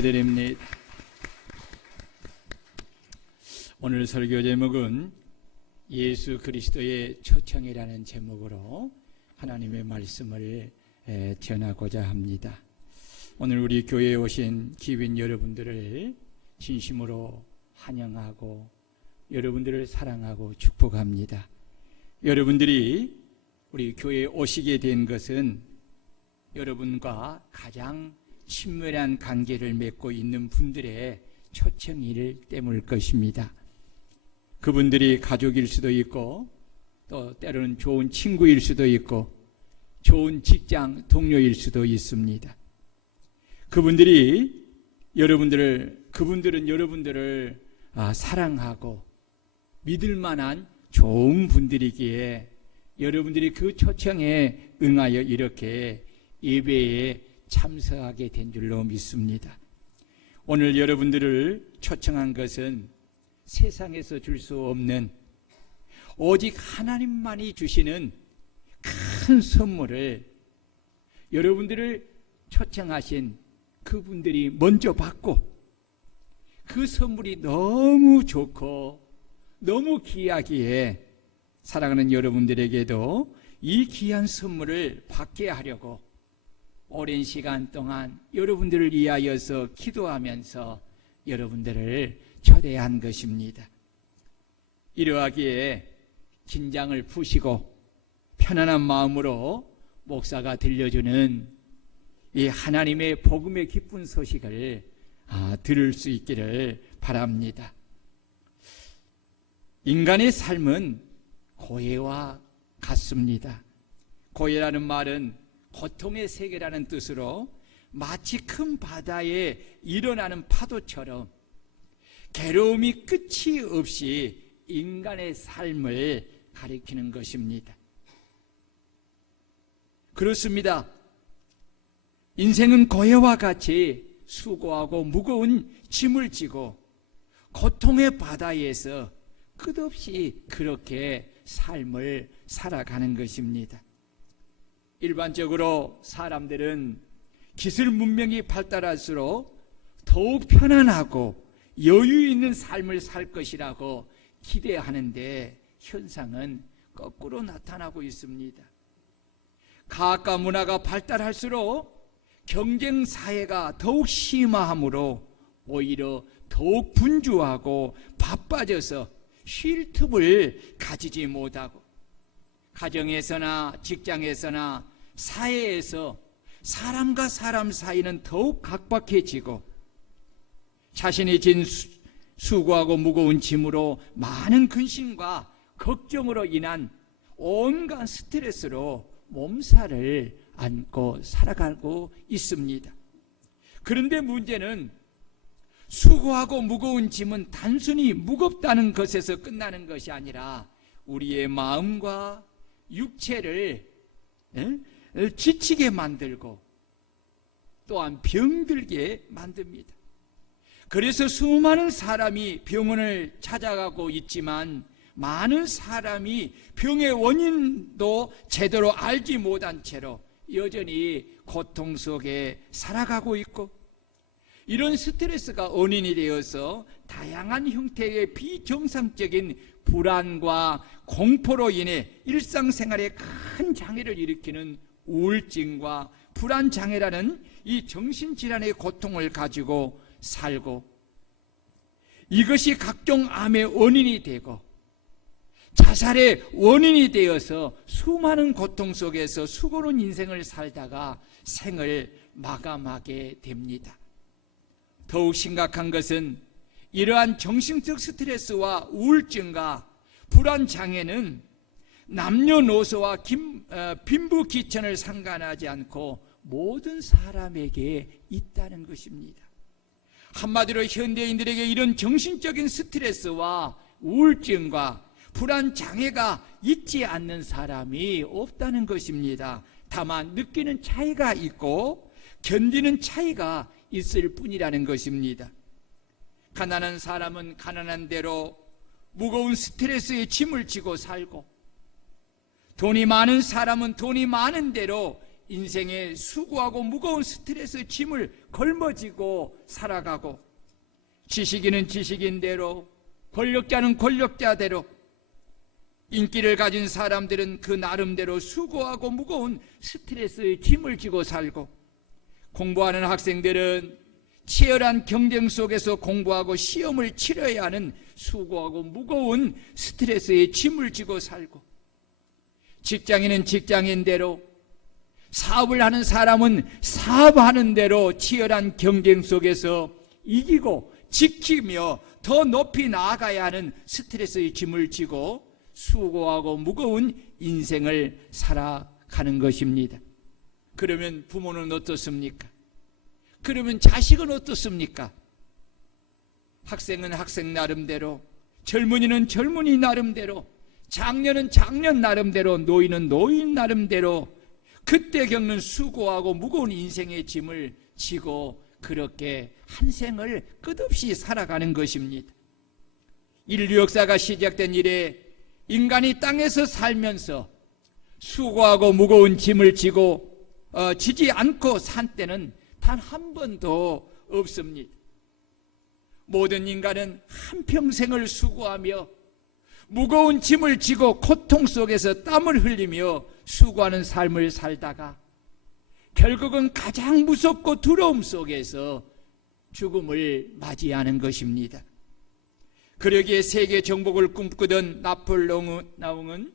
드립니다. 오늘 설교 제목은 예수 그리스도의 초청이라는 제목으로 하나님의 말씀을 전하고자 합니다. 오늘 우리 교회에 오신 기빈 여러분들을 진심으로 환영하고 여러분들을 사랑하고 축복합니다. 여러분들이 우리 교회에 오시게 된 것은 여러분과 가장 친밀한 관계를 맺고 있는 분들의 초청일 때문일 것입니다. 그분들이 가족일 수도 있고 또 때로는 좋은 친구일 수도 있고 좋은 직장 동료일 수도 있습니다. 그분들은 여러분들을 사랑하고 믿을 만한 좋은 분들이기에 여러분들이 그 초청에 응하여 이렇게 예배에 참석하게 된 줄로 믿습니다. 오늘 여러분들을 초청한 것은 세상에서 줄 수 없는 오직 하나님만이 주시는 큰 선물을 여러분들을 초청하신 그분들이 먼저 받고 그 선물이 너무 좋고 너무 귀하기에 사랑하는 여러분들에게도 이 귀한 선물을 받게 하려고 오랜 시간 동안 여러분들을 위하여서 기도하면서 여러분들을 초대한 것입니다. 이러하기에 긴장을 푸시고 편안한 마음으로 목사가 들려주는 이 하나님의 복음의 기쁜 소식을 들을 수 있기를 바랍니다. 인간의 삶은 고해와 같습니다. 고해라는 말은 고통의 세계라는 뜻으로 마치 큰 바다에 일어나는 파도처럼 괴로움이 끝이 없이 인간의 삶을 가리키는 것입니다. 그렇습니다. 인생은 고해와 같이 수고하고 무거운 짐을 지고 고통의 바다에서 끝없이 그렇게 삶을 살아가는 것입니다. 일반적으로 사람들은 기술 문명이 발달할수록 더욱 편안하고 여유 있는 삶을 살 것이라고 기대하는데 현상은 거꾸로 나타나고 있습니다. 과학과 문화가 발달할수록 경쟁 사회가 더욱 심화하므로 오히려 더욱 분주하고 바빠져서 쉴 틈을 가지지 못하고 가정에서나 직장에서나 사회에서 사람과 사람 사이는 더욱 각박해지고 자신이 진 수고하고 무거운 짐으로 많은 근심과 걱정으로 인한 온갖 스트레스로 몸살을 안고 살아가고 있습니다. 그런데 문제는 수고하고 무거운 짐은 단순히 무겁다는 것에서 끝나는 것이 아니라 우리의 마음과 육체를 지치게 만들고 또한 병들게 만듭니다. 그래서 수많은 사람이 병원을 찾아가고 있지만 많은 사람이 병의 원인도 제대로 알지 못한 채로 여전히 고통 속에 살아가고 있고 이런 스트레스가 원인이 되어서 다양한 형태의 비정상적인 불안과 공포로 인해 일상생활에 큰 장애를 일으키는 우울증과 불안장애라는 이 정신질환의 고통을 가지고 살고 이것이 각종 암의 원인이 되고 자살의 원인이 되어서 수많은 고통 속에서 수고로운 인생을 살다가 생을 마감하게 됩니다. 더욱 심각한 것은 이러한 정신적 스트레스와 우울증과 불안장애는 남녀노소와 빈부귀천을 상관하지 않고 모든 사람에게 있다는 것입니다. 한마디로 현대인들에게 이런 정신적인 스트레스와 우울증과 불안장애가 있지 않는 사람이 없다는 것입니다. 다만 느끼는 차이가 있고 견디는 차이가 있을 뿐이라는 것입니다. 가난한 사람은 가난한 대로 무거운 스트레스의 짐을 지고 살고 돈이 많은 사람은 돈이 많은 대로 인생의 수고하고 무거운 스트레스 짐을 걸머지고 살아가고, 지식인은 지식인대로, 권력자는 권력자대로, 인기를 가진 사람들은 그 나름대로 수고하고 무거운 스트레스의 짐을 지고 살고, 공부하는 학생들은 치열한 경쟁 속에서 공부하고 시험을 치러야 하는 수고하고 무거운 스트레스의 짐을 지고 살고, 직장인은 직장인대로, 사업을 하는 사람은 사업하는 대로 치열한 경쟁 속에서 이기고 지키며 더 높이 나아가야 하는 스트레스의 짐을 지고 수고하고 무거운 인생을 살아가는 것입니다. 그러면 부모는 어떻습니까? 그러면 자식은 어떻습니까? 학생은 학생 나름대로, 젊은이는 젊은이 나름대로, 장년은 장년 나름대로, 노인은 노인 나름대로 그때 겪는 수고하고 무거운 인생의 짐을 지고 그렇게 한 생을 끝없이 살아가는 것입니다. 인류 역사가 시작된 이래 인간이 땅에서 살면서 수고하고 무거운 짐을 지지 않고 산 때는 단 한 번도 없습니다. 모든 인간은 한평생을 수고하며 무거운 짐을 지고 고통 속에서 땀을 흘리며 수고하는 삶을 살다가 결국은 가장 무섭고 두려움 속에서 죽음을 맞이하는 것입니다. 그러기에 세계 정복을 꿈꾸던 나폴레옹은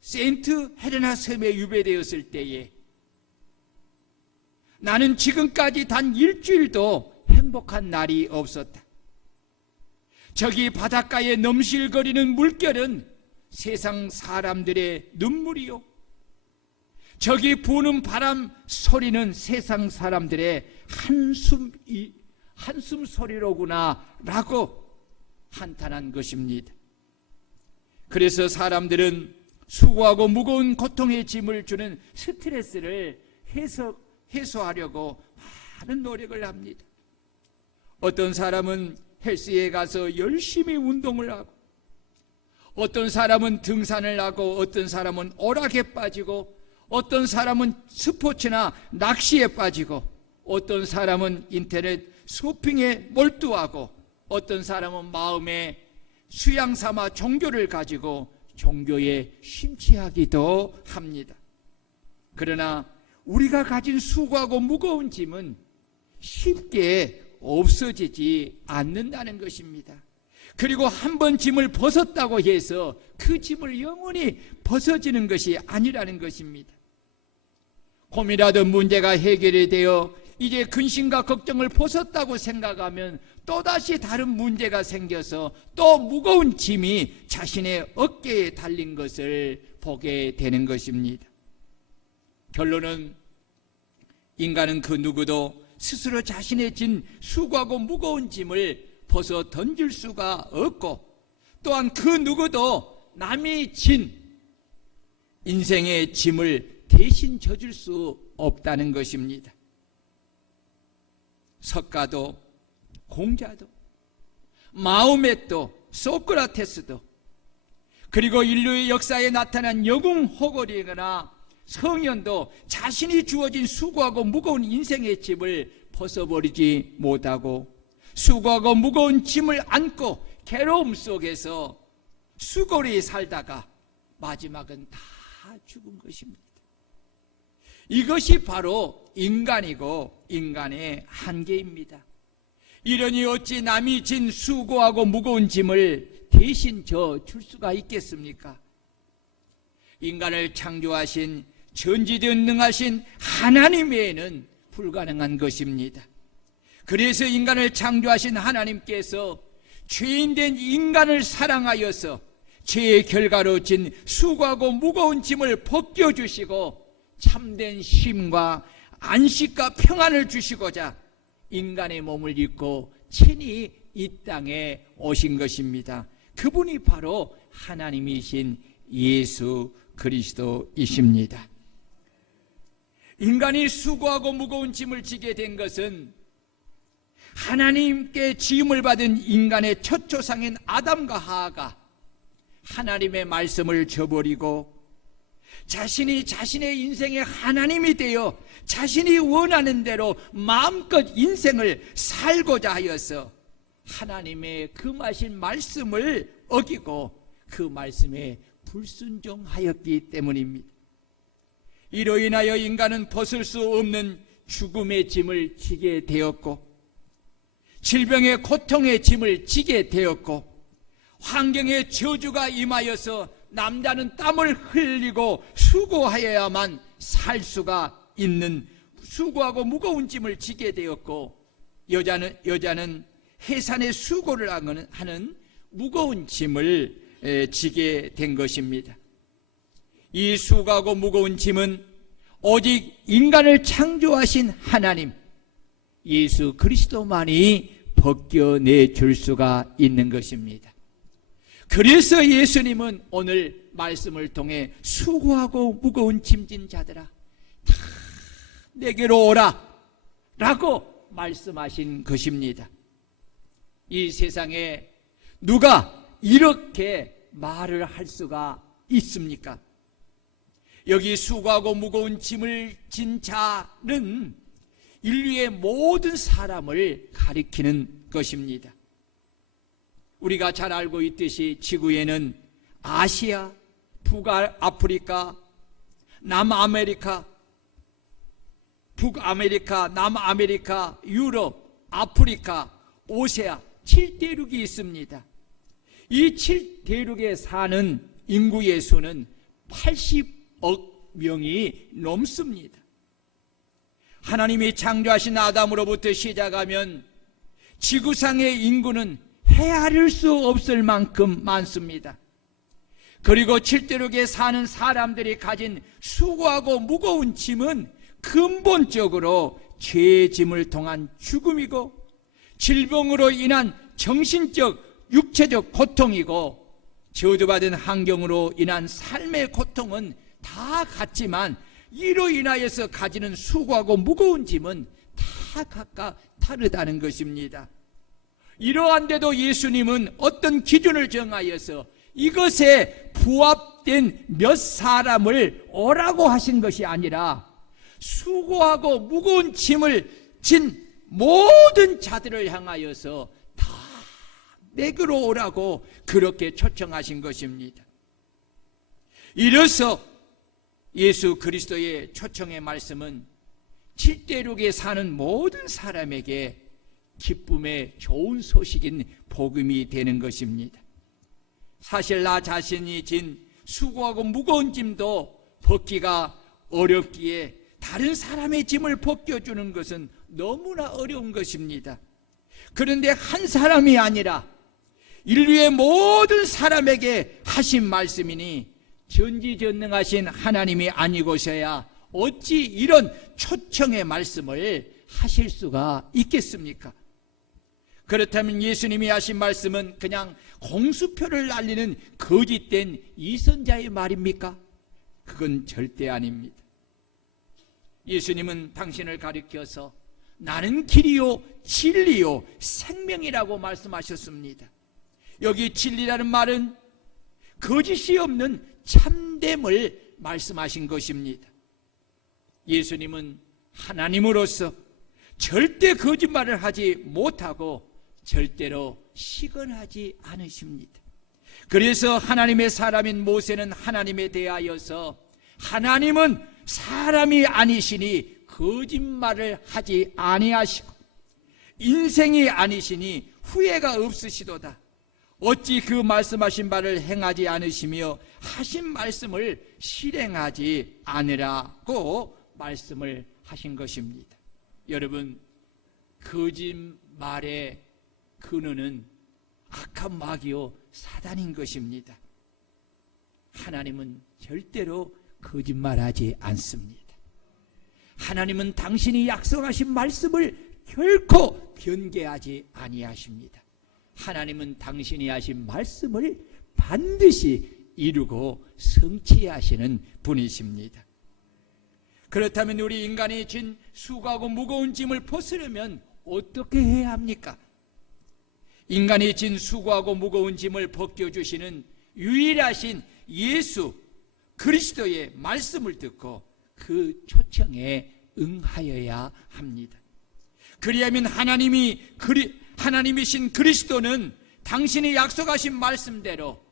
세인트 헬레나 섬에 유배되었을 때에 나는 지금까지 단 일주일도 행복한 날이 없었다. 저기 바닷가에 넘실거리는 물결은 세상 사람들의 눈물이요, 저기 부는 바람 소리는 세상 사람들의 한숨 소리로구나 라고 한탄한 것입니다. 그래서 사람들은 수고하고 무거운 고통의 짐을 주는 스트레스를 해소하려고 많은 노력을 합니다. 어떤 사람은 헬스에 가서 열심히 운동을 하고, 어떤 사람은 등산을 하고, 어떤 사람은 오락에 빠지고, 어떤 사람은 스포츠나 낚시에 빠지고, 어떤 사람은 인터넷 쇼핑에 몰두하고, 어떤 사람은 마음에 수양 삼아 종교를 가지고 종교에 심취하기도 합니다. 그러나 우리가 가진 수고하고 무거운 짐은 쉽게 없어지지 않는다는 것입니다. 그리고 한 번 짐을 벗었다고 해서 그 짐을 영원히 벗어지는 것이 아니라는 것입니다. 고민하던 문제가 해결이 되어 이제 근심과 걱정을 벗었다고 생각하면 또다시 다른 문제가 생겨서 또 무거운 짐이 자신의 어깨에 달린 것을 보게 되는 것입니다. 결론은 인간은 그 누구도 스스로 자신의 진 수고하고 무거운 짐을 벗어 던질 수가 없고, 또한 그 누구도 남이 진 인생의 짐을 대신 져줄 수 없다는 것입니다. 석가도, 공자도, 마호메도, 소크라테스도, 그리고 인류의 역사에 나타난 영웅 호걸이거나 성현도 자신이 주어진 수고하고 무거운 인생의 짐을 벗어버리지 못하고 수고하고 무거운 짐을 안고 괴로움 속에서 수고리 살다가 마지막은 다 죽은 것입니다. 이것이 바로 인간이고 인간의 한계입니다. 이러니 어찌 남이 진 수고하고 무거운 짐을 대신 져줄 수가 있겠습니까? 인간을 창조하신 전지전능하신 하나님 외에는 불가능한 것입니다. 그래서 인간을 창조하신 하나님께서 죄인된 인간을 사랑하여서 죄의 결과로 진 수고하고 무거운 짐을 벗겨주시고 참된 쉼과 안식과 평안을 주시고자 인간의 몸을 입고 친히 이 땅에 오신 것입니다. 그분이 바로 하나님이신 예수 그리스도이십니다. 인간이 수고하고 무거운 짐을 지게 된 것은 하나님께 지음을 받은 인간의 첫 조상인 아담과 하와가 하나님의 말씀을 저버리고 자신이 자신의 인생의 하나님이 되어 자신이 원하는 대로 마음껏 인생을 살고자 하여서 하나님의 금하신 말씀을 어기고 그 말씀에 불순종하였기 때문입니다. 이로 인하여 인간은 벗을 수 없는 죽음의 짐을 지게 되었고, 질병의 고통의 짐을 지게 되었고, 환경의 저주가 임하여서 남자는 땀을 흘리고 수고하여야만 살 수가 있는 수고하고 무거운 짐을 지게 되었고, 여자는 해산의 수고를 하는 무거운 짐을 지게 된 것입니다. 이 수고하고 무거운 짐은 오직 인간을 창조하신 하나님 예수 그리스도만이 벗겨내 줄 수가 있는 것입니다. 그래서 예수님은 오늘 말씀을 통해 수고하고 무거운 짐진 자들아 다 내게로 오라 라고 말씀하신 것입니다. 이 세상에 누가 이렇게 말을 할 수가 있습니까? 여기 수고하고 무거운 짐을 진 자는 인류의 모든 사람을 가리키는 것입니다. 우리가 잘 알고 있듯이 지구에는 아시아, 북아프리카, 남아메리카, 북아메리카, 남아메리카, 유럽, 아프리카, 오세아 7대륙이 있습니다. 이 7대륙에 사는 인구의 수는 80억 명이 넘습니다. 하나님이 창조하신 아담으로부터 시작하면 지구상의 인구는 헤아릴 수 없을 만큼 많습니다. 그리고 7대륙에 사는 사람들이 가진 수고하고 무거운 짐은 근본적으로 죄의 짐을 통한 죽음이고 질병으로 인한 정신적, 육체적 고통이고 저주받은 환경으로 인한 삶의 고통은 다 같지만 이로 인하여서 가지는 수고하고 무거운 짐은 다 각각 다르다는 것입니다. 이러한데도 예수님은 어떤 기준을 정하여서 이것에 부합된 몇 사람을 오라고 하신 것이 아니라 수고하고 무거운 짐을 진 모든 자들을 향하여서 다 내게로 오라고 그렇게 초청하신 것입니다. 이래서 예수 그리스도의 초청의 말씀은 7대륙에 사는 모든 사람에게 기쁨의 좋은 소식인 복음이 되는 것입니다. 사실 나 자신이 진 수고하고 무거운 짐도 벗기가 어렵기에 다른 사람의 짐을 벗겨주는 것은 너무나 어려운 것입니다. 그런데 한 사람이 아니라 인류의 모든 사람에게 하신 말씀이니 전지전능하신 하나님이 아니고서야 어찌 이런 초청의 말씀을 하실 수가 있겠습니까? 그렇다면 예수님이 하신 말씀은 그냥 공수표를 날리는 거짓된 이선자의 말입니까? 그건 절대 아닙니다. 예수님은 당신을 가리켜서 나는 길이요 진리요 생명이라고 말씀하셨습니다. 여기 진리라는 말은 거짓이 없는 참됨을 말씀하신 것입니다. 예수님은 하나님으로서 절대 거짓말을 하지 못하고 절대로 시건하지 않으십니다. 그래서 하나님의 사람인 모세는 하나님에 대하여서 하나님은 사람이 아니시니 거짓말을 하지 아니하시고 인생이 아니시니 후회가 없으시도다. 어찌 그 말씀하신 바를 행하지 않으시며 하신 말씀을 실행하지 않으라고 말씀을 하신 것입니다. 여러분, 거짓말의 근원은 악한 마귀요 사단인 것입니다. 하나님은 절대로 거짓말하지 않습니다. 하나님은 당신이 약속하신 말씀을 결코 변개하지 아니하십니다. 하나님은 당신이 하신 말씀을 반드시 이루고 성취하시는 분이십니다. 그렇다면 우리 인간이 진 수고하고 무거운 짐을 벗으려면 어떻게 해야 합니까? 인간이 진 수고하고 무거운 짐을 벗겨주시는 유일하신 예수 그리스도의 말씀을 듣고 그 초청에 응하여야 합니다. 그리하면 하나님이신 그리스도는 당신이 약속하신 말씀대로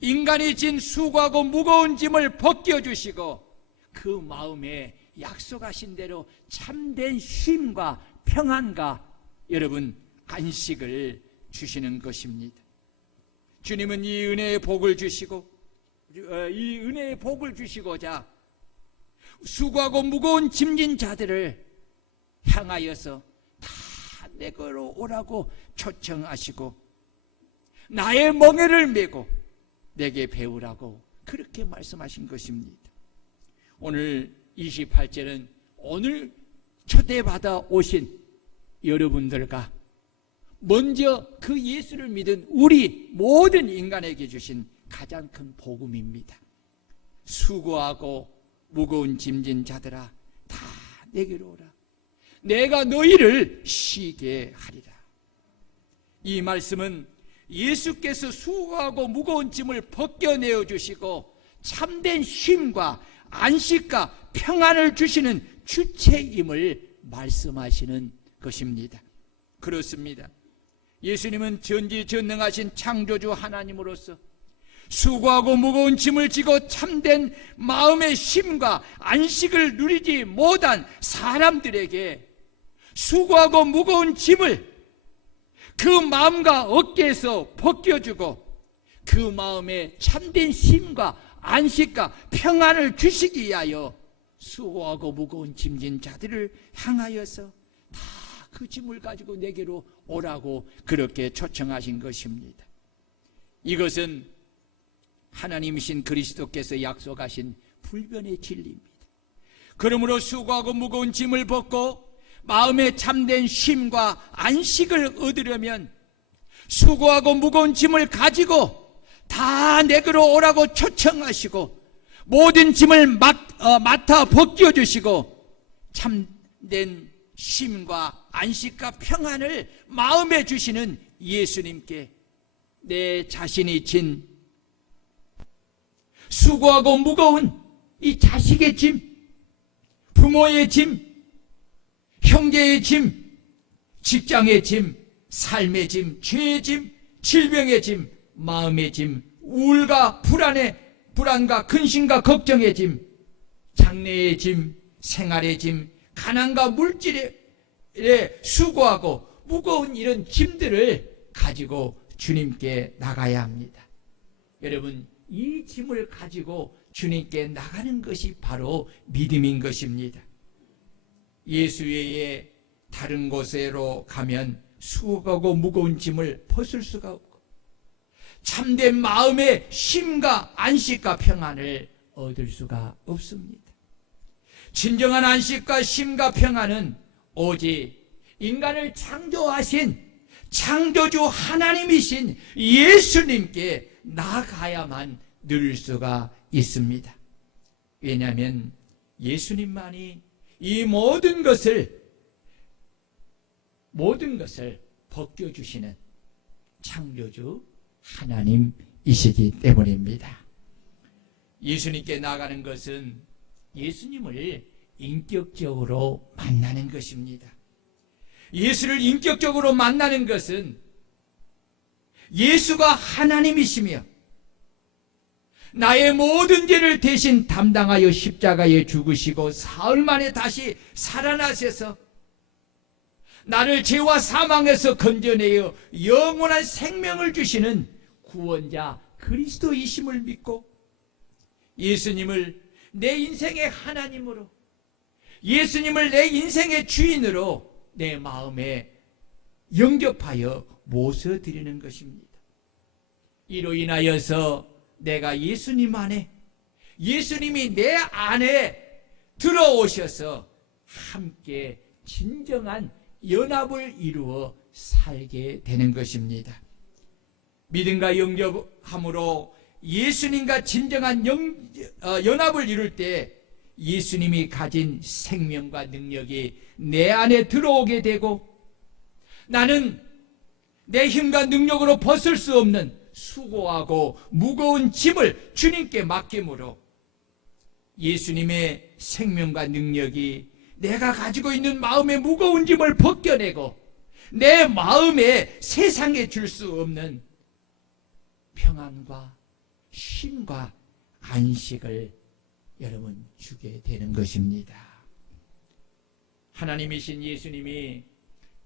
인간이 진 수고하고 무거운 짐을 벗겨주시고 그 마음에 약속하신 대로 참된 쉼과 평안과 여러분 안식을 주시는 것입니다. 주님은 이 은혜의 복을 주시고자 수고하고 무거운 짐진 자들을 향하여서 다 내게로 오라고 초청하시고 나의 멍에를 메고 내게 배우라고 그렇게 말씀하신 것입니다. 오늘 28절은 오늘 초대받아 오신 여러분들과 먼저 그 예수를 믿은 우리 모든 인간에게 주신 가장 큰 복음입니다. 수고하고 무거운 짐진 자들아 다 내게로 오라. 내가 너희를 쉬게 하리라. 이 말씀은 예수께서 수고하고 무거운 짐을 벗겨내어 주시고 참된 쉼과 안식과 평안을 주시는 주체임을 말씀하시는 것입니다. 그렇습니다. 예수님은 전지전능하신 창조주 하나님으로서 수고하고 무거운 짐을 지고 참된 마음의 쉼과 안식을 누리지 못한 사람들에게 수고하고 무거운 짐을 그 마음과 어깨에서 벗겨주고 그 마음에 참된 쉼과 안식과 평안을 주시기 위하여 수고하고 무거운 짐진 자들을 향하여서 다 그 짐을 가지고 내게로 오라고 그렇게 초청하신 것입니다. 이것은 하나님이신 그리스도께서 약속하신 불변의 진리입니다. 그러므로 수고하고 무거운 짐을 벗고 마음에 참된 쉼과 안식을 얻으려면 수고하고 무거운 짐을 가지고 다 내게로 오라고 초청하시고 모든 짐을 맡아 벗겨주시고 참된 쉼과 안식과 평안을 마음에 주시는 예수님께 내 자신이 진 수고하고 무거운 이 자식의 짐, 부모의 짐, 형제의 짐, 직장의 짐, 삶의 짐, 죄의 짐, 질병의 짐, 마음의 짐, 우울과 불안과 근심과 걱정의 짐, 장래의 짐, 생활의 짐, 가난과 물질에 수고하고 무거운 이런 짐들을 가지고 주님께 나가야 합니다. 여러분, 이 짐을 가지고 주님께 나가는 것이 바로 믿음인 것입니다. 예수 외에 다른 곳으로 가면 수고하고 무거운 짐을 벗을 수가 없고 참된 마음의 쉼과 안식과 평안을 얻을 수가 없습니다. 진정한 안식과 쉼과 평안은 오직 인간을 창조하신 창조주 하나님이신 예수님께 나가야만 누릴 수가 있습니다. 왜냐하면 예수님만이 이 모든 것을 벗겨주시는 창조주 하나님이시기 때문입니다. 예수님께 나가는 것은 예수님을 인격적으로 만나는 것입니다. 예수를 인격적으로 만나는 것은 예수가 하나님이시며 나의 모든 죄를 대신 담당하여 십자가에 죽으시고 사흘 만에 다시 살아나셔서 나를 죄와 사망에서 건져내어 영원한 생명을 주시는 구원자 그리스도이심을 믿고 예수님을 내 인생의 하나님으로, 예수님을 내 인생의 주인으로 내 마음에 영접하여 모셔드리는 것입니다. 이로 인하여서 내가 예수님 안에, 예수님이 내 안에 들어오셔서 함께 진정한 연합을 이루어 살게 되는 것입니다. 믿음과 영접함으로 예수님과 진정한 연합을 이룰 때 예수님이 가진 생명과 능력이 내 안에 들어오게 되고 나는 내 힘과 능력으로 벗을 수 없는 수고하고 무거운 짐을 주님께 맡김으로 예수님의 생명과 능력이 내가 가지고 있는 마음의 무거운 짐을 벗겨내고 내 마음에 세상에 줄 수 없는 평안과 쉼과 안식을 여러분 주게 되는 것입니다. 하나님이신 예수님이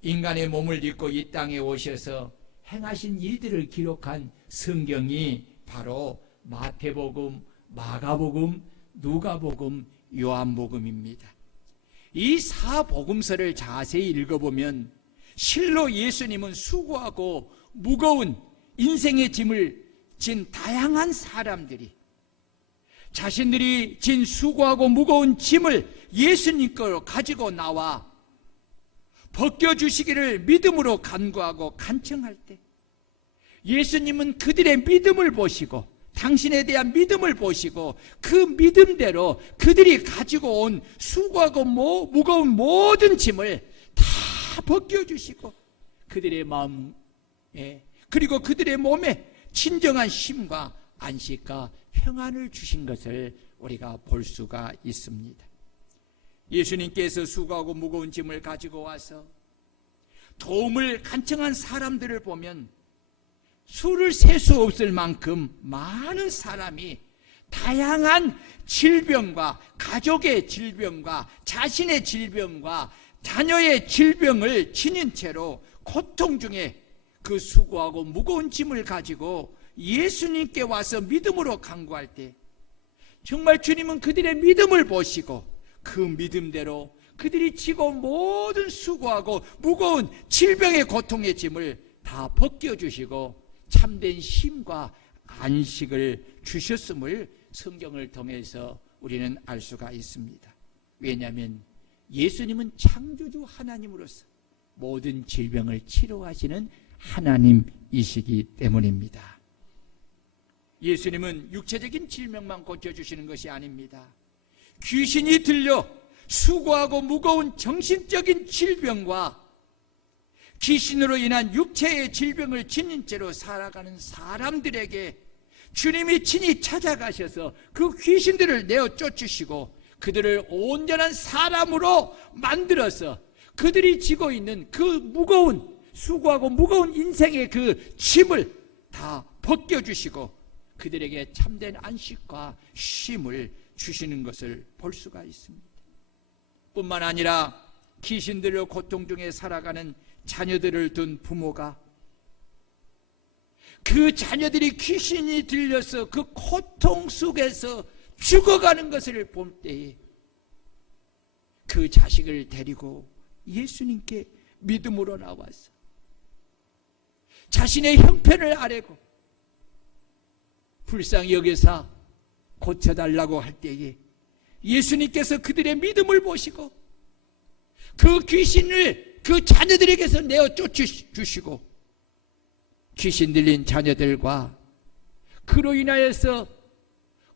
인간의 몸을 입고 이 땅에 오셔서 행하신 일들을 기록한 성경이 바로 마태복음, 마가복음, 누가복음, 요한복음입니다. 이 사복음서를 자세히 읽어보면 실로 예수님은 수고하고 무거운 인생의 짐을 진 다양한 사람들이 자신들이 진 수고하고 무거운 짐을 예수님께로 가지고 나와 벗겨주시기를 믿음으로 간구하고 간청할 때 예수님은 그들의 믿음을 보시고 당신에 대한 믿음을 보시고 그 믿음대로 그들이 가지고 온 수고하고 무거운 모든 짐을 다 벗겨주시고 그들의 마음에 그리고 그들의 몸에 진정한 쉼과 안식과 평안을 주신 것을 우리가 볼 수가 있습니다. 예수님께서 수고하고 무거운 짐을 가지고 와서 도움을 간청한 사람들을 보면 수를 셀 수 없을 만큼 많은 사람이 다양한 질병과 가족의 질병과 자신의 질병과 자녀의 질병을 지닌 채로 고통 중에 그 수고하고 무거운 짐을 가지고 예수님께 와서 믿음으로 간구할 때 정말 주님은 그들의 믿음을 보시고 그 믿음대로 그들이 지고 모든 수고하고 무거운 질병의 고통의 짐을 다 벗겨주시고 참된 쉼과 안식을 주셨음을 성경을 통해서 우리는 알 수가 있습니다. 왜냐하면 예수님은 창조주 하나님으로서 모든 질병을 치료하시는 하나님이시기 때문입니다. 예수님은 육체적인 질병만 고쳐주시는 것이 아닙니다. 귀신이 들려 수고하고 무거운 정신적인 질병과 귀신으로 인한 육체의 질병을 지닌 채로 살아가는 사람들에게 주님이 친히 찾아가셔서 그 귀신들을 내어 쫓으시고 그들을 온전한 사람으로 만들어서 그들이 지고 있는 그 무거운 수고하고 무거운 인생의 그 짐을 다 벗겨주시고 그들에게 참된 안식과 쉼을 주시는 것을 볼 수가 있습니다. 뿐만 아니라 귀신들의 고통 중에 살아가는 자녀들을 둔 부모가 그 자녀들이 귀신이 들려서 그 고통 속에서 죽어가는 것을 볼 때에 그 자식을 데리고 예수님께 믿음으로 나와서 자신의 형편을 아뢰고 불쌍히 여겨서 고쳐달라고 할 때에 예수님께서 그들의 믿음을 보시고 그 귀신을 그 자녀들에게서 내어 쫓으시고 귀신 들린 자녀들과 그로 인하여서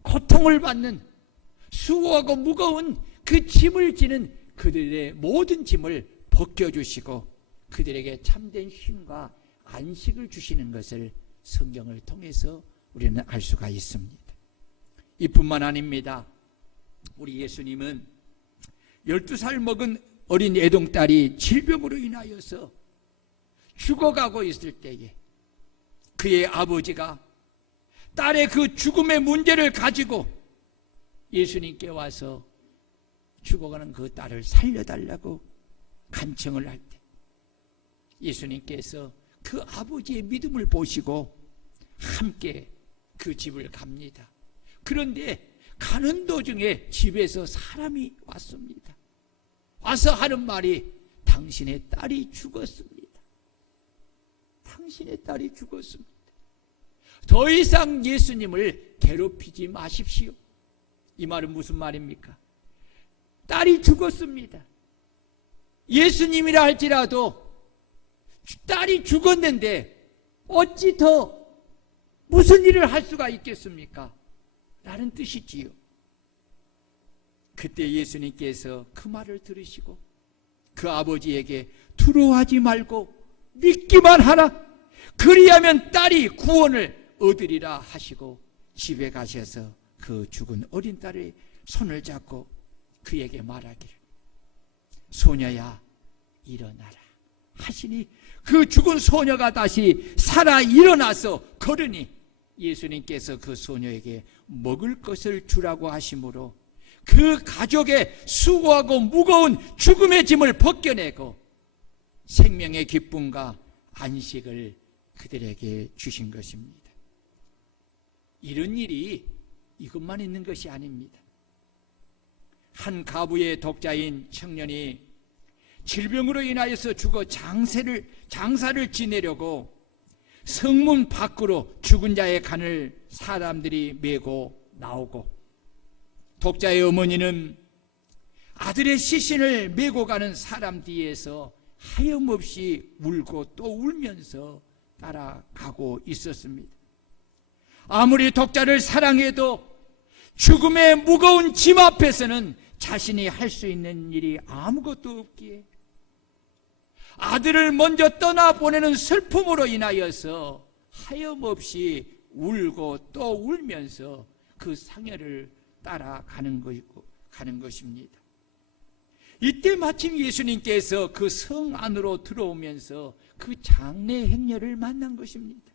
고통을 받는 수고하고 무거운 그 짐을 지는 그들의 모든 짐을 벗겨주시고 그들에게 참된 쉼과 안식을 주시는 것을 성경을 통해서 우리는 알 수가 있습니다. 이뿐만 아닙니다. 우리 예수님은 12살 먹은 어린 애동딸이 질병으로 인하여서 죽어가고 있을 때에 그의 아버지가 딸의 그 죽음의 문제를 가지고 예수님께 와서 죽어가는 그 딸을 살려달라고 간청을 할 때 예수님께서 그 아버지의 믿음을 보시고 함께 그 집을 갑니다. 그런데 가는 도중에 집에서 사람이 왔습니다. 와서 하는 말이 당신의 딸이 죽었습니다. 당신의 딸이 죽었습니다. 더 이상 예수님을 괴롭히지 마십시오. 이 말은 무슨 말입니까? 딸이 죽었습니다. 예수님이라 할지라도 딸이 죽었는데 어찌 더 무슨 일을 할 수가 있겠습니까? 라는 뜻이지요. 그때 예수님께서 그 말을 들으시고 그 아버지에게 두려워하지 말고 믿기만 하라. 그리하면 딸이 구원을 얻으리라 하시고 집에 가셔서 그 죽은 어린 딸을 손을 잡고 그에게 말하기를 소녀야 일어나라 하시니 그 죽은 소녀가 다시 살아 일어나서 걸으니 예수님께서 그 소녀에게 먹을 것을 주라고 하심으로 그 가족의 수고하고 무거운 죽음의 짐을 벗겨내고 생명의 기쁨과 안식을 그들에게 주신 것입니다. 이런 일이 이것만 있는 것이 아닙니다. 한 가부의 독자인 청년이 질병으로 인하여서 죽어 장사를 지내려고 성문 밖으로 죽은 자의 간을 사람들이 메고 나오고 독자의 어머니는 아들의 시신을 메고 가는 사람 뒤에서 하염없이 울고 또 울면서 따라가고 있었습니다. 아무리 독자를 사랑해도 죽음의 무거운 짐 앞에서는 자신이 할 수 있는 일이 아무것도 없기에 아들을 먼저 떠나보내는 슬픔으로 인하여서 하염없이 울고 또 울면서 그 상여를 따라가는 것입니다. 이때 마침 예수님께서 그 성 안으로 들어오면서 그 장례 행렬을 만난 것입니다.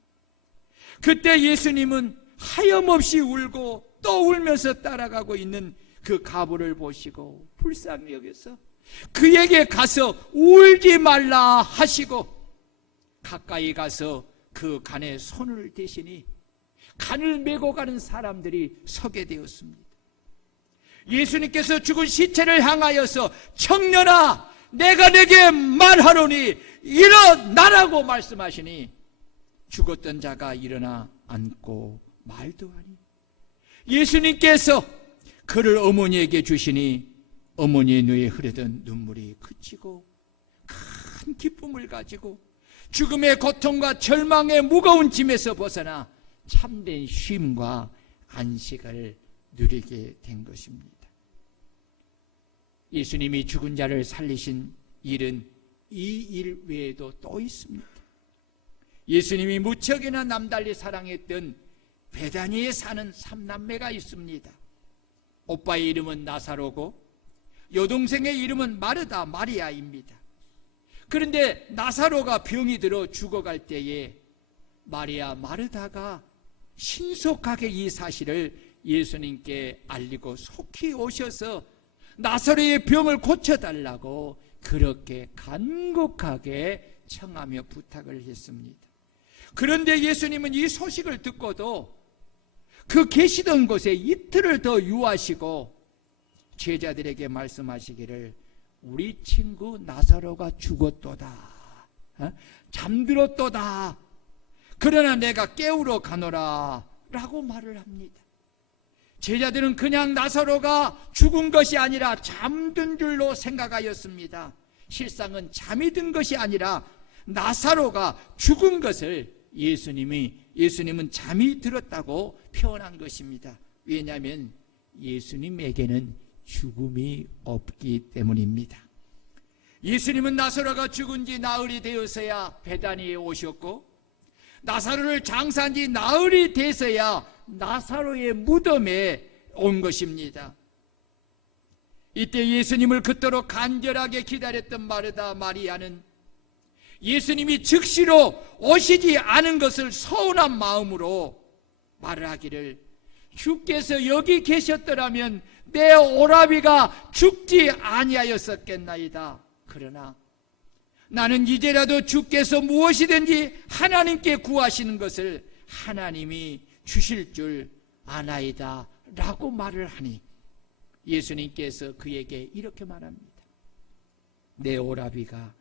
그때 예수님은 하염없이 울고 또 울면서 따라가고 있는 그 가부를 보시고 불쌍히 여겨서 그에게 가서 울지 말라 하시고 가까이 가서 그 간에 손을 대시니 간을 메고 가는 사람들이 서게 되었습니다. 예수님께서 죽은 시체를 향하여서 청년아 내가 내게 말하노니 일어나라고 말씀하시니 죽었던 자가 일어나 앉고 말도 하니 예수님께서 그를 어머니에게 주시니 어머니의 눈에 흐르던 눈물이 그치고 큰 기쁨을 가지고 죽음의 고통과 절망의 무거운 짐에서 벗어나 참된 쉼과 안식을 누리게 된 것입니다. 예수님이 죽은 자를 살리신 일은 이 일 외에도 또 있습니다. 예수님이 무척이나 남달리 사랑했던 베다니에 사는 삼남매가 있습니다. 오빠의 이름은 나사로고 여동생의 이름은 마르다 마리아입니다. 그런데 나사로가 병이 들어 죽어갈 때에 마리아 마르다가 신속하게 이 사실을 예수님께 알리고 속히 오셔서 나사로의 병을 고쳐달라고 그렇게 간곡하게 청하며 부탁을 했습니다. 그런데 예수님은 이 소식을 듣고도 그 계시던 곳에 이틀을 더 유하시고 제자들에게 말씀하시기를 우리 친구 나사로가 죽었도다, 잠들었도다, 그러나 내가 깨우러 가노라 라고 말을 합니다. 제자들은 그냥 나사로가 죽은 것이 아니라 잠든 줄로 생각하였습니다. 실상은 잠이 든 것이 아니라 나사로가 죽은 것을 예수님은 잠이 들었다고 표현한 것입니다. 왜냐하면 예수님에게는 죽음이 없기 때문입니다. 예수님은 나사로가 죽은 지 나흘이 되어서야 베다니에 오셨고 나사로를 장사한 지 나흘이 돼서야 나사로의 무덤에 온 것입니다. 이때 예수님을 그토록 간절하게 기다렸던 마르다 마리아는 예수님이 즉시로 오시지 않은 것을 서운한 마음으로 말을 하기를 주께서 여기 계셨더라면 내 오라비가 죽지 아니하였었겠나이다. 그러나 나는 이제라도 주께서 무엇이든지 하나님께 구하시는 것을 하나님이 주실 줄 아나이다 라고 말을 하니 예수님께서 그에게 이렇게 말합니다. 내 오라비가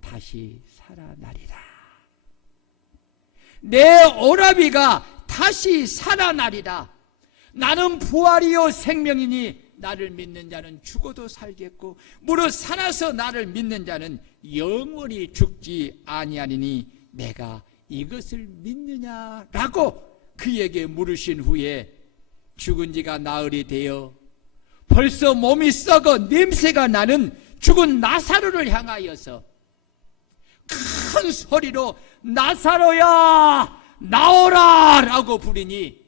다시 살아나리라. 내 오라비가 다시 살아나리라. 나는 부활이요 생명이니 나를 믿는 자는 죽어도 살겠고 무릇 살아서 나를 믿는 자는 영원히 죽지 아니하리니 내가 이것을 믿느냐라고 그에게 물으신 후에 죽은 지가 나흘이 되어 벌써 몸이 썩어 냄새가 나는 죽은 나사로를 향하여서 큰 소리로 나사로야 나오라 라고 부르니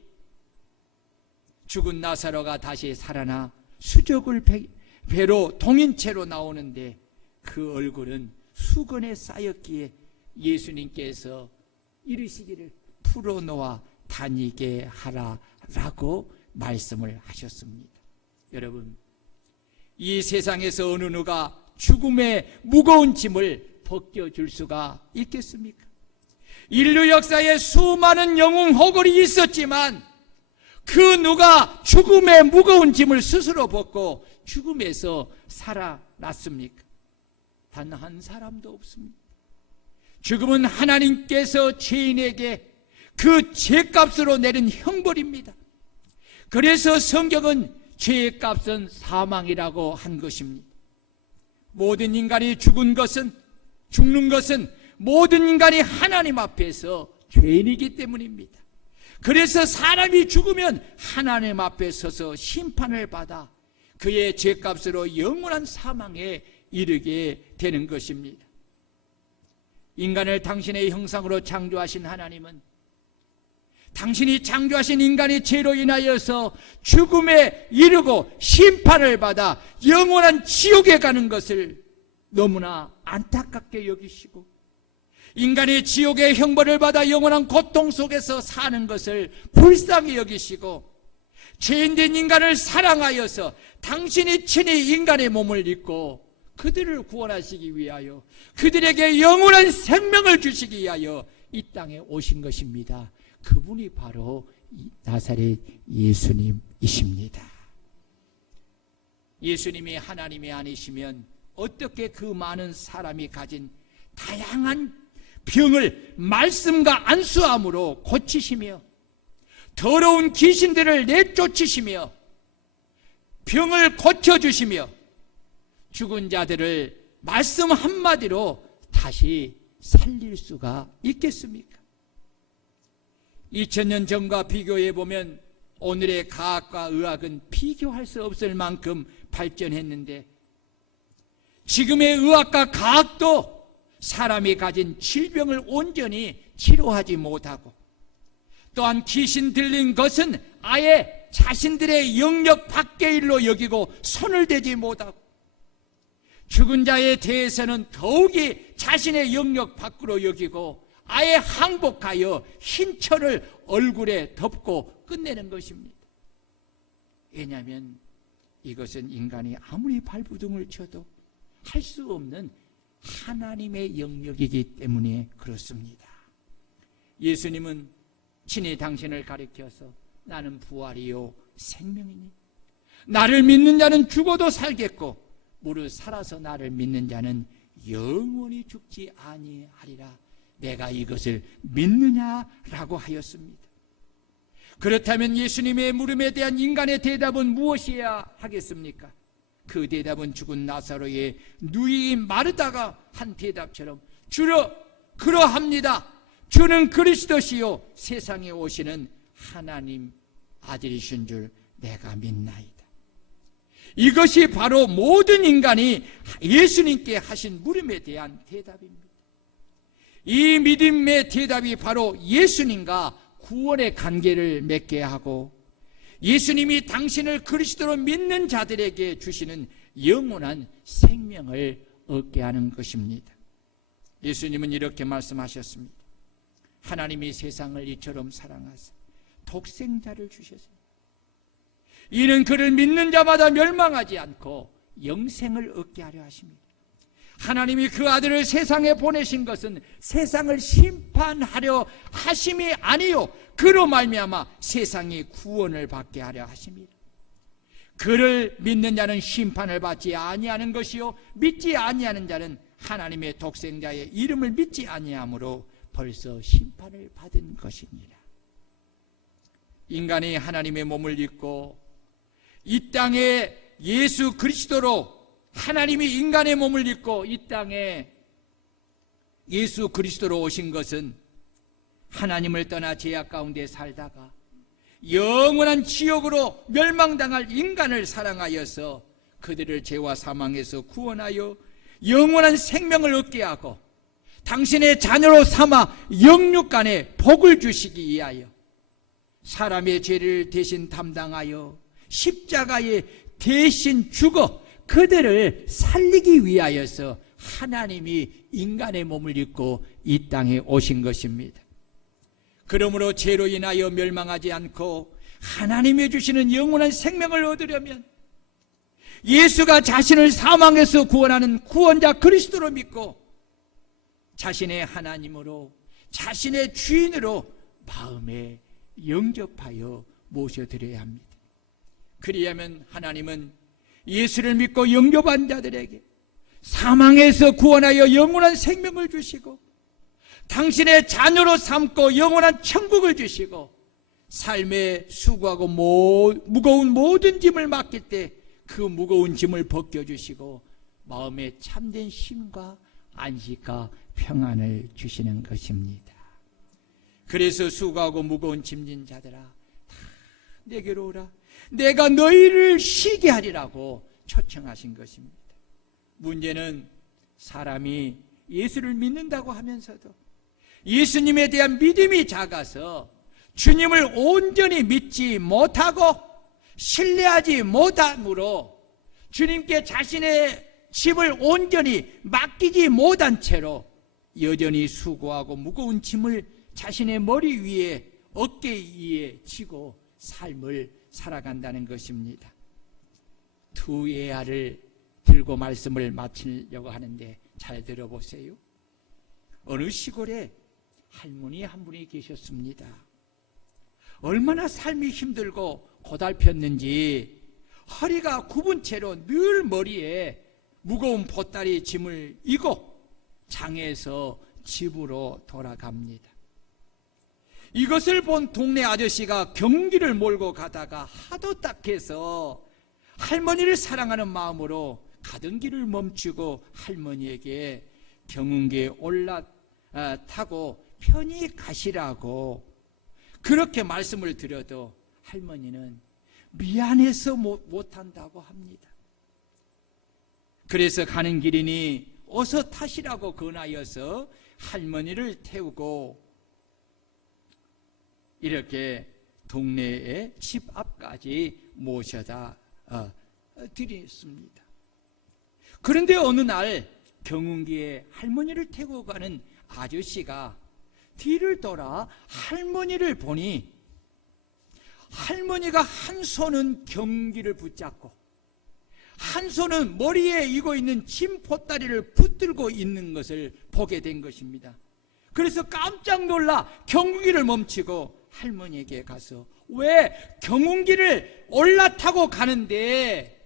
죽은 나사로가 다시 살아나 수족을 배로 동인채로 나오는데 그 얼굴은 수건에 쌓였기에 예수님께서 이르시기를 풀어놓아 다니게 하라라고 말씀을 하셨습니다. 여러분, 이 세상에서 어느 누가 죽음의 무거운 짐을 벗겨줄 수가 있겠습니까? 인류 역사에 수많은 영웅 호걸이 있었지만 그 누가 죽음의 무거운 짐을 스스로 벗고 죽음에서 살아났습니까? 단 한 사람도 없습니다. 죽음은 하나님께서 죄인에게 그 죄값으로 내린 형벌입니다. 그래서 성경은 죄의 값은 사망이라고 한 것입니다. 모든 인간이 죽는 것은 모든 인간이 하나님 앞에서 죄인이기 때문입니다. 그래서 사람이 죽으면 하나님 앞에 서서 심판을 받아 그의 죄값으로 영원한 사망에 이르게 되는 것입니다. 인간을 당신의 형상으로 창조하신 하나님은 당신이 창조하신 인간의 죄로 인하여서 죽음에 이르고 심판을 받아 영원한 지옥에 가는 것을 너무나 안타깝게 여기시고 인간이 지옥의 형벌을 받아 영원한 고통 속에서 사는 것을 불쌍히 여기시고 죄인된 인간을 사랑하여서 당신이 친히 인간의 몸을 입고 그들을 구원하시기 위하여 그들에게 영원한 생명을 주시기 위하여 이 땅에 오신 것입니다. 그분이 바로 나사렛 예수님이십니다. 예수님이 하나님이 아니시면 어떻게 그 많은 사람이 가진 다양한 병을 말씀과 안수함으로 고치시며 더러운 귀신들을 내쫓으시며 병을 고쳐주시며 죽은 자들을 말씀 한마디로 다시 살릴 수가 있겠습니까? 2000년 전과 비교해 보면 오늘의 과학과 의학은 비교할 수 없을 만큼 발전했는데 지금의 의학과 과학도 사람이 가진 질병을 온전히 치료하지 못하고 또한 귀신 들린 것은 아예 자신들의 영역 밖의 일로 여기고 손을 대지 못하고 죽은 자에 대해서는 더욱이 자신의 영역 밖으로 여기고 아예 항복하여 흰 철을 얼굴에 덮고 끝내는 것입니다. 왜냐하면 이것은 인간이 아무리 발부둥을 쳐도 할 수 없는 하나님의 영역이기 때문에 그렇습니다. 예수님은 친히 당신을 가리켜서 나는 부활이요 생명이니 나를 믿는 자는 죽어도 살겠고 무릇 살아서 나를 믿는 자는 영원히 죽지 아니하리라. 내가 이것을 믿느냐라고 하였습니다. 그렇다면 예수님의 물음에 대한 인간의 대답은 무엇이어야 하겠습니까? 그 대답은 죽은 나사로의 누이인 마르다가 한 대답처럼 주여 그러합니다. 주는 그리스도시요 세상에 오시는 하나님 아들이신 줄 내가 믿나이다. 이것이 바로 모든 인간이 예수님께 하신 물음에 대한 대답입니다. 이 믿음의 대답이 바로 예수님과 구원의 관계를 맺게 하고 예수님이 당신을 그리스도로 믿는 자들에게 주시는 영원한 생명을 얻게 하는 것입니다. 예수님은 이렇게 말씀하셨습니다. 하나님이 세상을 이처럼 사랑하사 독생자를 주셨습니다. 이는 그를 믿는 자마다 멸망하지 않고 영생을 얻게 하려 하십니다. 하나님이 그 아들을 세상에 보내신 것은 세상을 심판하려 하심이 아니요 그로 말미암아 세상이 구원을 받게 하려 하심이라. 그를 믿는 자는 심판을 받지 아니하는 것이요 믿지 아니하는 자는 하나님의 독생자의 이름을 믿지 아니하므로 벌써 심판을 받은 것이니라. 인간이 하나님의 몸을 입고 이 땅에 예수 그리스도로 하나님이 인간의 몸을 입고 이 땅에 예수 그리스도로 오신 것은 하나님을 떠나 죄악 가운데 살다가 영원한 지옥으로 멸망당할 인간을 사랑하여서 그들을 죄와 사망에서 구원하여 영원한 생명을 얻게 하고 당신의 자녀로 삼아 영육간에 복을 주시기 위하여 사람의 죄를 대신 담당하여 십자가에 대신 죽어 그들을 살리기 위하여서 하나님이 인간의 몸을 입고 이 땅에 오신 것입니다. 그러므로 죄로 인하여 멸망하지 않고 하나님이 주시는 영원한 생명을 얻으려면 예수가 자신을 사망에서 구원하는 구원자 그리스도로 믿고 자신의 하나님으로 자신의 주인으로 마음에 영접하여 모셔드려야 합니다. 그리하면 하나님은 예수를 믿고 영접한 자들에게 사망에서 구원하여 영원한 생명을 주시고 당신의 자녀로 삼고 영원한 천국을 주시고 삶에 수고하고 무거운 모든 짐을 맡길 때 그 무거운 짐을 벗겨주시고 마음에 참된 힘과 안식과 평안을 주시는 것입니다. 그래서 수고하고 무거운 짐진 자들아 다 내게로 오라. 내가 너희를 쉬게 하리라고 초청하신 것입니다. 문제는 사람이 예수를 믿는다고 하면서도 예수님에 대한 믿음이 작아서 주님을 온전히 믿지 못하고 신뢰하지 못함으로 주님께 자신의 짐을 온전히 맡기지 못한 채로 여전히 수고하고 무거운 짐을 자신의 머리 위에 어깨 위에 지고 삶을 살아간다는 것입니다. 두 예화를 들고 말씀을 마치려고 하는데 잘 들어보세요. 어느 시골에 할머니 한 분이 계셨습니다. 얼마나 삶이 힘들고 고달폈는지 허리가 굽은 채로 늘 머리에 무거운 보따리 짐을 이고 장에서 집으로 돌아갑니다. 이것을 본 동네 아저씨가 경기를 몰고 가다가 하도 딱해서 할머니를 사랑하는 마음으로 가던 길을 멈추고 할머니에게 경운기에 올라타고 편히 가시라고 그렇게 말씀을 드려도 할머니는 미안해서 못한다고 합니다. 그래서 가는 길이니 어서 타시라고 권하여서 할머니를 태우고 이렇게 동네의 집 앞까지 모셔다 드렸습니다. 그런데 어느 날 경운기에 할머니를 태우고 가는 아저씨가 뒤를 돌아 할머니를 보니 할머니가 한 손은 경운기를 붙잡고 한 손은 머리에 이고 있는 짐 보따리를 붙들고 있는 것을 보게 된 것입니다. 그래서 깜짝 놀라 경운기를 멈추고 할머니에게 가서 왜 경운기를 올라타고 가는데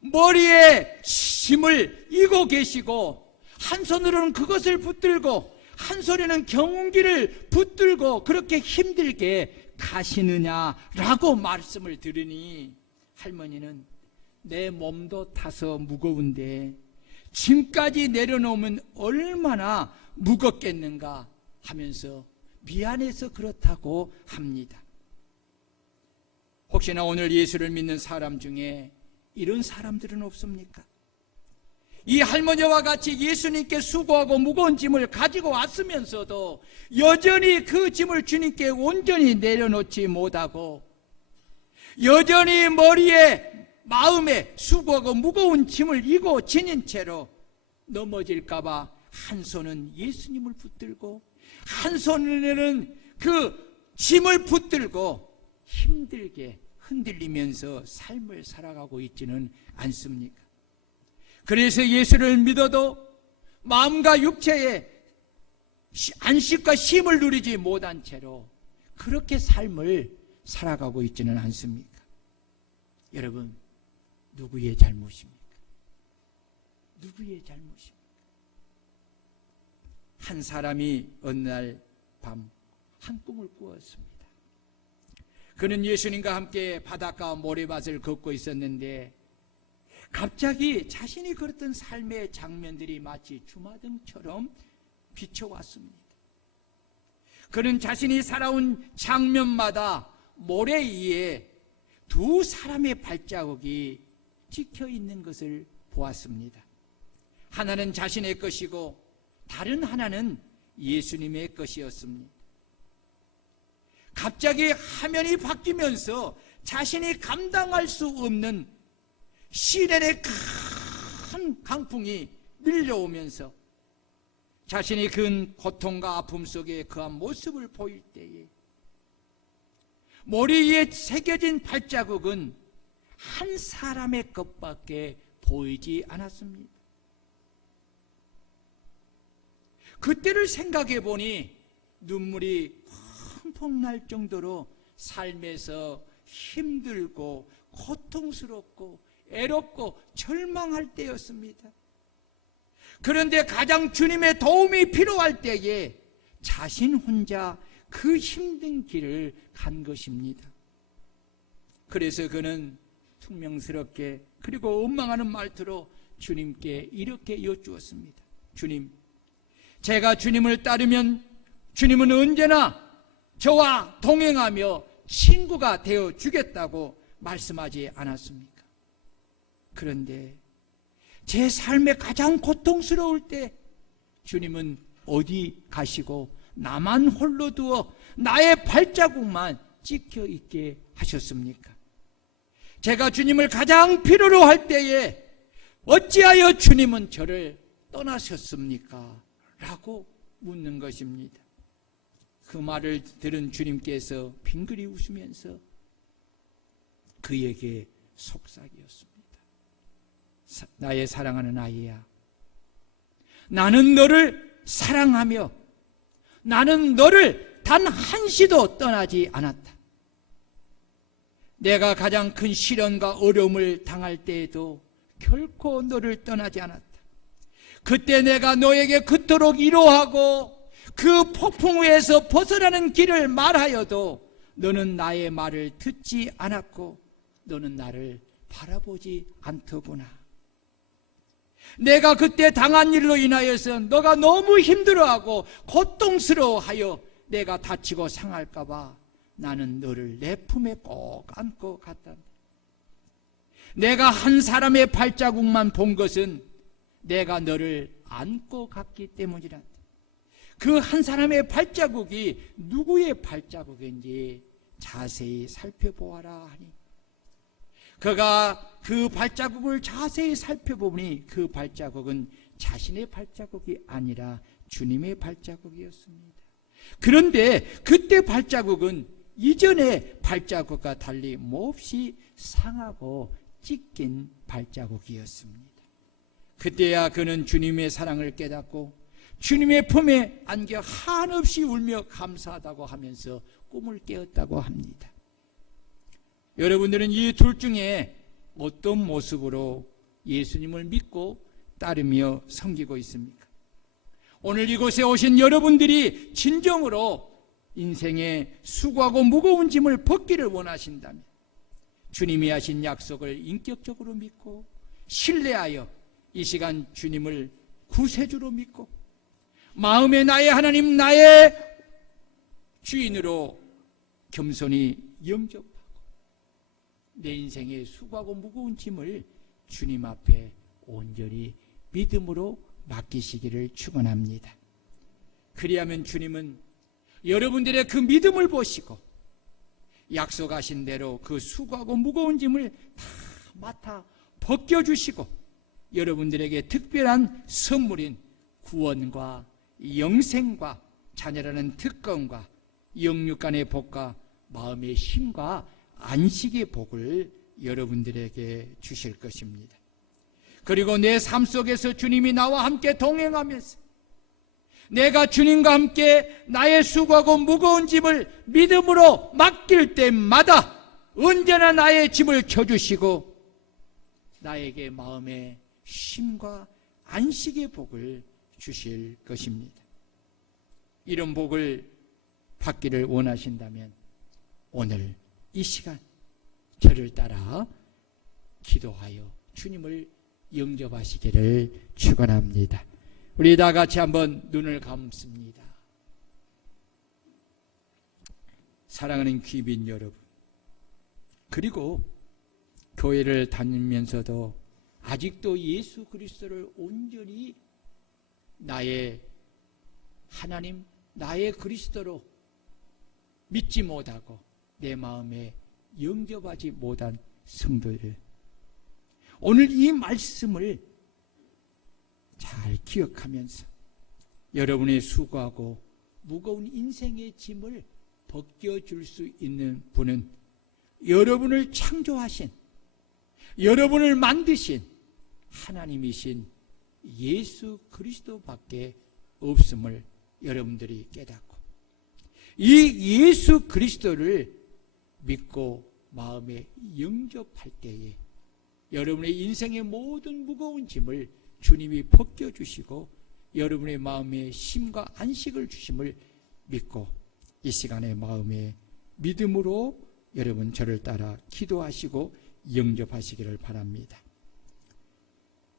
머리에 짐을 이고 계시고 한 손으로는 그것을 붙들고 한 손에는 경운기를 붙들고 그렇게 힘들게 가시느냐라고 말씀을 들으니 할머니는 내 몸도 타서 무거운데 짐까지 내려놓으면 얼마나 무겁겠는가 하면서 미안해서 그렇다고 합니다. 혹시나 오늘 예수를 믿는 사람 중에 이런 사람들은 없습니까? 이 할머니와 같이 예수님께 수고하고 무거운 짐을 가지고 왔으면서도 여전히 그 짐을 주님께 온전히 내려놓지 못하고 여전히 머리에 마음에 수고하고 무거운 짐을 이고 지닌 채로 넘어질까봐 한 손은 예수님을 붙들고 한 손에는 그 짐을 붙들고 힘들게 흔들리면서 삶을 살아가고 있지는 않습니까? 그래서 예수를 믿어도 마음과 육체의 안식과 쉼을 누리지 못한 채로 그렇게 삶을 살아가고 있지는 않습니까? 여러분, 누구의 잘못입니까? 누구의 잘못입니까? 한 사람이 어느 날 밤 한 꿈을 꾸었습니다. 그는 예수님과 함께 바닷가 모래밭을 걷고 있었는데 갑자기 자신이 걸었던 삶의 장면들이 마치 주마등처럼 비춰왔습니다. 그는 자신이 살아온 장면마다 모래 위에 두 사람의 발자국이 찍혀 있는 것을 보았습니다. 하나는 자신의 것이고 다른 하나는 예수님의 것이었습니다. 갑자기 화면이 바뀌면서 자신이 감당할 수 없는 시련의 큰 강풍이 밀려오면서 자신이 그 고통과 아픔 속에 그한 모습을 보일 때에 머리 위에 새겨진 발자국은 한 사람의 것밖에 보이지 않았습니다. 그때를 생각해 보니 눈물이 펑펑 날 정도로 삶에서 힘들고 고통스럽고 애롭고 절망할 때였습니다. 그런데 가장 주님의 도움이 필요할 때에 자신 혼자 그 힘든 길을 간 것입니다. 그래서 그는 퉁명스럽게 그리고 원망하는 말투로 주님께 이렇게 여쭈었습니다. 주님, 제가 주님을 따르면 주님은 언제나 저와 동행하며 친구가 되어 주겠다고 말씀하지 않았습니까? 그런데 제 삶에 가장 고통스러울 때 주님은 어디 가시고 나만 홀로 두어 나의 발자국만 찍혀 있게 하셨습니까? 제가 주님을 가장 필요로 할 때에 어찌하여 주님은 저를 떠나셨습니까? 라고 묻는 것입니다. 그 말을 들은 주님께서 빙그리 웃으면서 그에게 속삭였습니다. 나의 사랑하는 아이야, 나는 너를 사랑하며 나는 너를 단 한시도 떠나지 않았다. 내가 가장 큰 시련과 어려움을 당할 때에도 결코 너를 떠나지 않았다. 그때 내가 너에게 그토록 위로하고 그 폭풍 위에서 벗어나는 길을 말하여도 너는 나의 말을 듣지 않았고 너는 나를 바라보지 않더구나. 내가 그때 당한 일로 인하여서 너가 너무 힘들어하고 고통스러워하여 내가 다치고 상할까 봐 나는 너를 내 품에 꼭 안고 갔다. 내가 한 사람의 발자국만 본 것은 내가 너를 안고 갔기 때문이란다. 그 한 사람의 발자국이 누구의 발자국인지 자세히 살펴보아라 하니 그가 그 발자국을 자세히 살펴보니 그 발자국은 자신의 발자국이 아니라 주님의 발자국이었습니다. 그런데 그때 발자국은 이전의 발자국과 달리 몹시 상하고 찢긴 발자국이었습니다. 그때야 그는 주님의 사랑을 깨닫고 주님의 품에 안겨 한없이 울며 감사하다고 하면서 꿈을 깨었다고 합니다. 여러분들은 이 둘 중에 어떤 모습으로 예수님을 믿고 따르며 섬기고 있습니까? 오늘 이곳에 오신 여러분들이 진정으로 인생의 수고하고 무거운 짐을 벗기를 원하신다면 주님이 하신 약속을 인격적으로 믿고 신뢰하여 이 시간 주님을 구세주로 믿고 마음에 나의 하나님 나의 주인으로 겸손히 영접하고 내 인생의 수고하고 무거운 짐을 주님 앞에 온전히 믿음으로 맡기시기를 축원합니다. 그리하면 주님은 여러분들의 그 믿음을 보시고 약속하신 대로 그 수고하고 무거운 짐을 다 맡아 벗겨주시고 여러분들에게 특별한 선물인 구원과 영생과 자녀라는 특권과 영육간의 복과 마음의 힘과 안식의 복을 여러분들에게 주실 것입니다. 그리고 내 삶 속에서 주님이 나와 함께 동행하면서 내가 주님과 함께 나의 수고하고 무거운 짐을 믿음으로 맡길 때마다 언제나 나의 짐을 져주시고 나에게 마음의 쉼과 안식의 복을 주실 것입니다. 이런 복을 받기를 원하신다면 오늘 이 시간 저를 따라 기도하여 주님을 영접하시기를 축원합니다. 우리 다 같이 한번 눈을 감습니다. 사랑하는 귀빈 여러분, 그리고 교회를 다니면서도 아직도 예수 그리스도를 온전히 나의 하나님, 나의 그리스도로 믿지 못하고 내 마음에 영접하지 못한 성도들, 오늘 이 말씀을 잘 기억하면서 여러분의 수고하고 무거운 인생의 짐을 벗겨줄 수 있는 분은 여러분을 창조하신, 여러분을 만드신 하나님이신 예수 그리스도밖에 없음을 여러분들이 깨닫고, 이 예수 그리스도를 믿고 마음에 영접할 때에 여러분의 인생의 모든 무거운 짐을 주님이 벗겨주시고 여러분의 마음에 쉼과 안식을 주심을 믿고, 이 시간에 마음에 믿음으로 여러분 저를 따라 기도하시고 영접하시기를 바랍니다.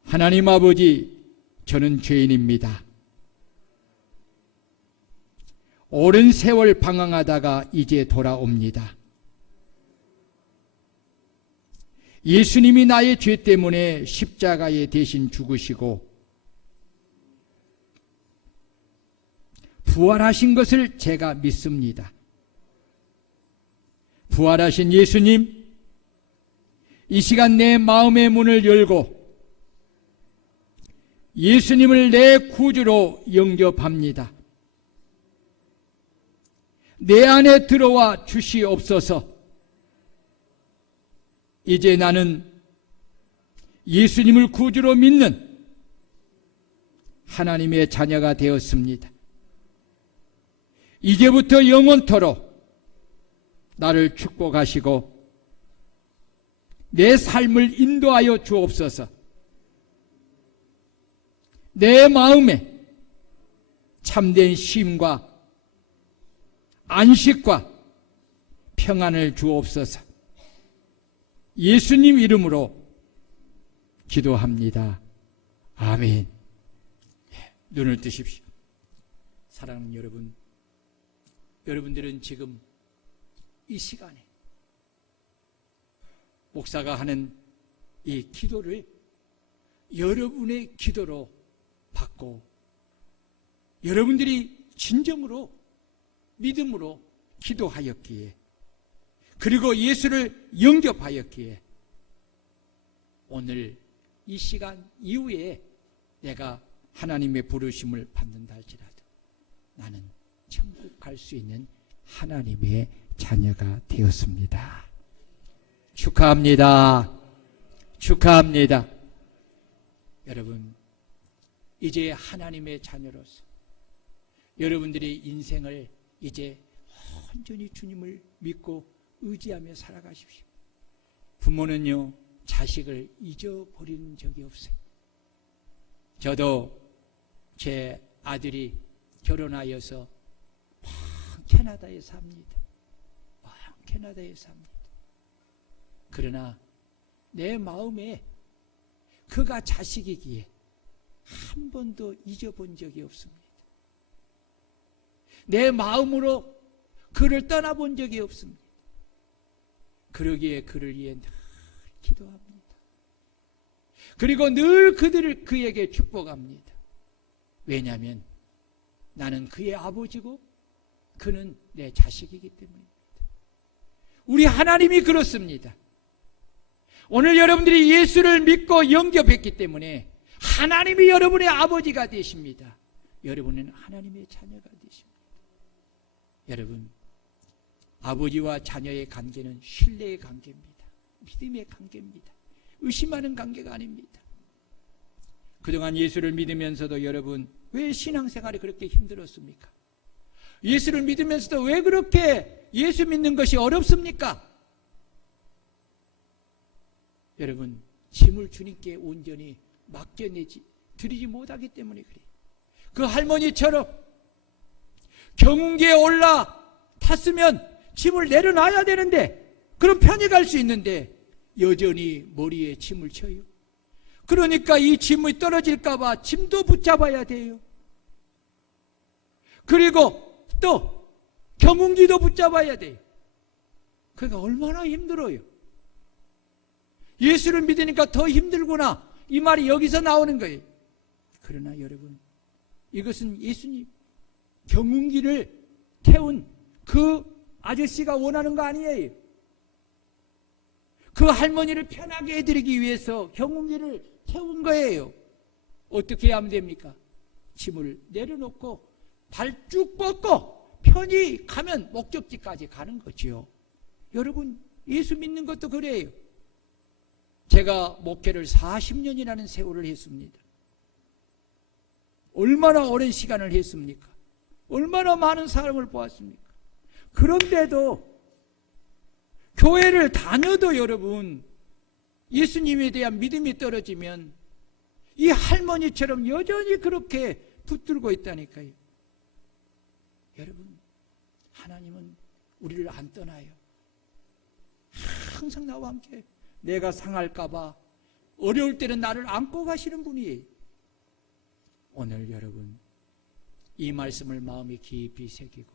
하나님 아버지, 저는 죄인입니다. 오랜 세월 방황하다가 이제 돌아옵니다. 예수님이 나의 죄 때문에 십자가에 대신 죽으시고 부활하신 것을 제가 믿습니다. 부활하신 예수님, 이 시간 내 마음의 문을 열고 예수님을 내 구주로 영접합니다. 내 안에 들어와 주시옵소서. 이제 나는 예수님을 구주로 믿는 하나님의 자녀가 되었습니다. 이제부터 영원토록 나를 축복하시고 내 삶을 인도하여 주옵소서. 내 마음에 참된 쉼과 안식과 평안을 주옵소서. 예수님 이름으로 기도합니다. 아멘. 눈을 뜨십시오. 사랑하는 여러분, 여러분들은 지금 이 시간에 목사가 하는 이 기도를 여러분의 기도로 받고 여러분들이 진정으로 믿음으로 기도하였기에, 그리고 예수를 영접하였기에 오늘 이 시간 이후에 내가 하나님의 부르심을 받는다 할지라도 나는 천국 갈 수 있는 하나님의 자녀가 되었습니다. 축하합니다. 축하합니다. 여러분, 이제 하나님의 자녀로서 여러분들의 인생을 이제 온전히 주님을 믿고 의지하며 살아가십시오. 부모는요, 자식을 잊어버리는 적이 없어요. 저도 제 아들이 결혼하여서 캐나다에 삽니다. 캐나다에 삽니다. 그러나 내 마음에 그가 자식이기에 한 번도 잊어본 적이 없습니다. 내 마음으로 그를 떠나본 적이 없습니다. 그러기에 그를 위해 늘 기도합니다. 그리고 늘 그에게 축복합니다. 왜냐하면 나는 그의 아버지고 그는 내 자식이기 때문입니다. 우리 하나님이 그렇습니다. 오늘 여러분들이 예수를 믿고 영접했기 때문에 하나님이 여러분의 아버지가 되십니다. 여러분은 하나님의 자녀가 되십니다. 여러분, 아버지와 자녀의 관계는 신뢰의 관계입니다. 믿음의 관계입니다. 의심하는 관계가 아닙니다. 그동안 예수를 믿으면서도 여러분, 왜 신앙생활이 그렇게 힘들었습니까? 예수를 믿으면서도 왜 그렇게 예수 믿는 것이 어렵습니까? 여러분, 짐을 주님께 온전히 맡겨내지 드리지 못하기 때문에 그래요. 그 할머니처럼 경운기에 올라탔으면 짐을 내려놔야 되는데, 그럼 편히 갈 수 있는데 여전히 머리에 짐을 쳐요. 그러니까 이 짐이 떨어질까 봐 짐도 붙잡아야 돼요. 그리고 또 경운기도 붙잡아야 돼요. 그러니까 얼마나 힘들어요. 예수를 믿으니까 더 힘들구나, 이 말이 여기서 나오는 거예요. 그러나 여러분, 이것은 예수님 경운기를 태운 그 아저씨가 원하는 거 아니에요. 그 할머니를 편하게 해드리기 위해서 경운기를 태운 거예요. 어떻게 하면 됩니까? 짐을 내려놓고 발 쭉 뻗고 편히 가면 목적지까지 가는 거지요. 여러분, 예수 믿는 것도 그래요. 제가 목회를 40년이라는 세월을 했습니다. 얼마나 오랜 시간을 했습니까? 얼마나 많은 사람을 보았습니까? 그런데도 교회를 다녀도 여러분, 예수님에 대한 믿음이 떨어지면 이 할머니처럼 여전히 그렇게 붙들고 있다니까요. 여러분, 하나님은 우리를 안 떠나요. 항상 나와 함께 내가 상할까봐 어려울 때는 나를 안고 가시는 분이에요. 오늘 여러분, 이 말씀을 마음에 깊이 새기고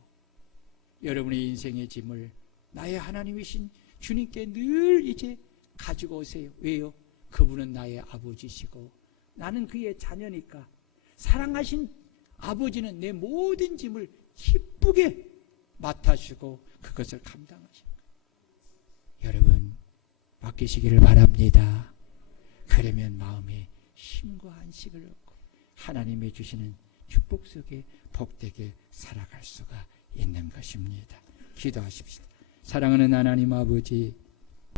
여러분의 인생의 짐을 나의 하나님이신 주님께 늘 이제 가지고 오세요. 왜요? 그분은 나의 아버지시고 나는 그의 자녀니까 사랑하신 아버지는 내 모든 짐을 기쁘게 맡아주고 그것을 감당하십니다. 여러분, 맡기시기를 바랍니다. 그러면 마음에 힘과 안식을 얻고 하나님이 주시는 축복 속에 복되게 살아갈 수가 있는 것입니다. 기도하십시다. 사랑하는 하나님 아버지,